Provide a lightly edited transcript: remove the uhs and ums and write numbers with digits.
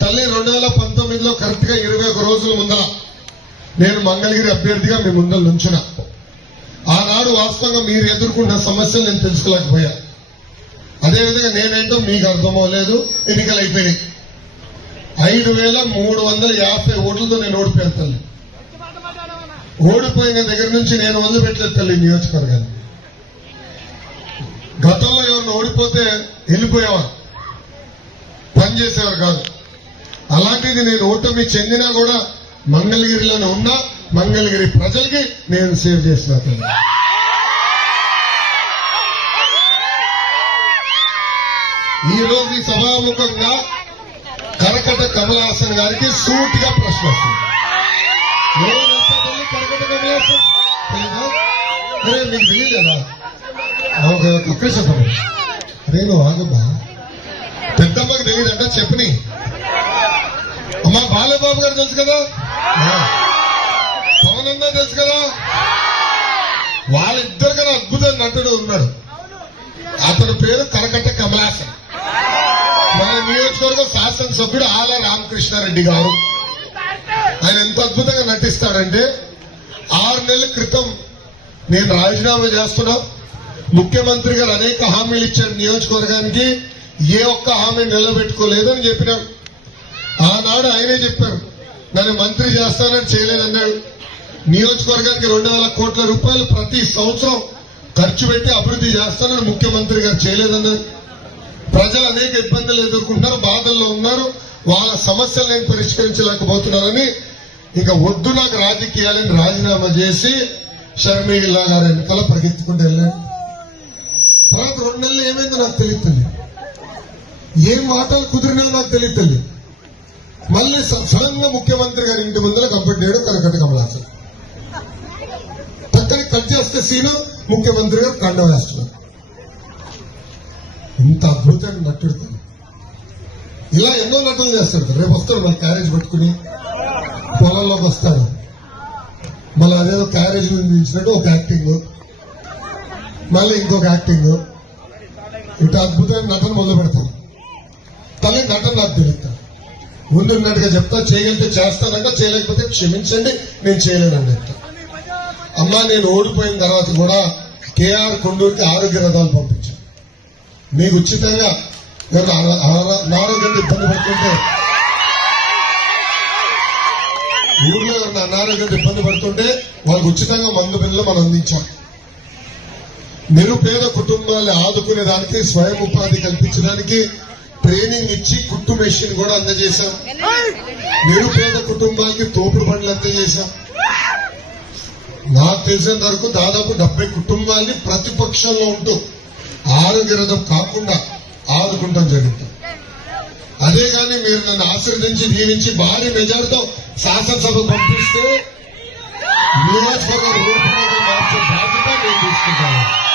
తల్లి 2019లో కరెక్ట్ గా 21 రోజుల ముందర నేను మంగళగిరి అభ్యర్థిగా మీ ముందర నుంచున్నా. ఆనాడు వాస్తవంగా మీరు ఎదుర్కొన్న సమస్యలు నేను తెలుసుకోలేకపోయా. అదేవిధంగా నేనేంటో మీకు అర్థమవలేదు. ఎన్నికలు అయిపోయినాయి. 5350 ఓట్లతో నేను ఓడిపోయాను తల్లి. ఓడిపోయిన దగ్గర నుంచి నేను వదిలిపెట్టలేదు తల్లి నియోజకవర్గాన్ని. గతంలో ఎవరిని ఓడిపోతే వెళ్ళిపోయేవారు, పనిచేసేవారు కాదు. అలాంటిది నేను ఓటమి చెందినా కూడా మంగళగిరిలోనే ఉన్నా. మంగళగిరి ప్రజలకి నేను సేవ్ చేసిన తల్లి. ఈ రోజు ఈ సభాముఖంగా కరకట కమలాసన్ గారికి సూటిగా ప్రశ్న వస్తుంది. కరకట కమలాసన్ తెలీదా? అరే మీకు తెలియలేదా? ఒక్క చెప్పండి. అరే నువ్వు ఆగమ్మా, పెద్దమ్మకి తెలియదంట చెప్పని. అమ్మా బాలబాబు గారు తెలుసు కదా, పవన్ అన్న తెలుసు కదా, వాళ్ళిద్దరు కన్నా అద్భుత నటుడు ఉన్నాడు. అతని పేరు కరకట్ట కమలాసన్. మన నియోజకవర్గ శాసనసభ్యుడు ఆల రామకృష్ణారెడ్డి గారు. ఆయన ఎంత అద్భుతంగా నటిస్తాడంటే 6 నెలల క్రితం నేను రాజీనామా చేస్తున్నా, ముఖ్యమంత్రి గారు అనేక హామీలు ఇచ్చాడు నియోజకవర్గానికి, ఏ ఒక్క హామీ నిలబెట్టుకోలేదని చెప్పినాడు. ఆనాడు ఆయనే చెప్పారు నన్ను మంత్రి చేస్తానని చేయలేదన్నాడు. నియోజకవర్గానికి 2,000 కోట్ల రూపాయలు ప్రతి సంవత్సరం ఖర్చు పెట్టి అభివృద్ధి చేస్తానని ముఖ్యమంత్రి గారు చేయలేదన్నారు. ప్రజలు అనేక ఇబ్బందులు ఎదుర్కొంటున్నారు, బాధల్లో ఉన్నారు, వాళ్ళ సమస్యలు నేను పరిష్కరించలేకపోతున్నారని ఇంకా వద్దు నాకు రాజకీయాలని రాజీనామా చేసి షర్మిలా గారి ఎన్నికల పరిగెత్తుకుంటూ వెళ్ళాడు. తర్వాత 2 నెలలు ఏమైందో నాకు తెలియదు. ఏం మాటలు కుదిరినా నాకు తెలియదు. మళ్ళీ సడన్ గా ముఖ్యమంత్రి గారి ఇంటి ముందర కంప్లీట్ చేయడం కరకట కమలాసన్. పక్కన కట్ చేస్తే సీను ముఖ్యమంత్రి గారు కండ వేస్తున్నారు. ఇంత అద్భుతంగా నట్టుడుతాను. ఇలా ఎన్నో నటులు చేస్తాడు. రేపు వస్తాడు మన క్యారేజ్ పట్టుకుని పొలంలోకి వస్తాడు. మళ్ళీ అదేదో క్యారేజ్ నిలిచినట్టు ఒక యాక్టింగ్, మళ్ళీ ఇంకొక యాక్టింగ్, ఇంత అద్భుతమైన నటన మొదలు పెడతాను. తల్లి నటన నాకు తెలుస్తాను. ముందున్నట్టుగా చెప్తా, చేయగలిగితే చేస్తానంట, చేయలేకపోతే క్షమించండి నేను చేయలేనండి చెప్తా. అమ్మా నేను ఓడిపోయిన తర్వాత కూడా కేఆర్ కొండూరుకి ఆరోగ్య రథాలు పంపించాను. మీకు ఉచితంగా అనారోగ్యంతో ఇబ్బంది పడుతుంటే, ఊర్లో ఉన్న అనారోగ్యంతో ఇబ్బంది పడుతుంటే వాళ్ళకి ఉచితంగా మందు బిల్లు మనం అందించాం. నిరుపేద కుటుంబాన్ని ఆదుకునే దానికి, స్వయం ఉపాధి కల్పించడానికి ట్రైనింగ్ ఇచ్చి కుట్టు మెషిన్ కూడా అందజేశాం. నిరుపేద కుటుంబాలకి తోపుడు బండ్లు అందజేశాం. నాకు తెలిసినంత వరకు దాదాపు 70 కుటుంబాల్ని ప్రతిపక్షంలో ఉంటూ ఆరోగ్య రథం కాకుండా ఆదుకుంటాం జరుగుతుంది. అదే కానీ మీరు నన్ను ఆశీర్వదించి దీవించి భారీ మెజార్టీతో శాసనసభ పంపిస్తే నియోజకవర్గ రూపురేఖ మార్చే బాధ్యత నేను తీసుకుంటాను.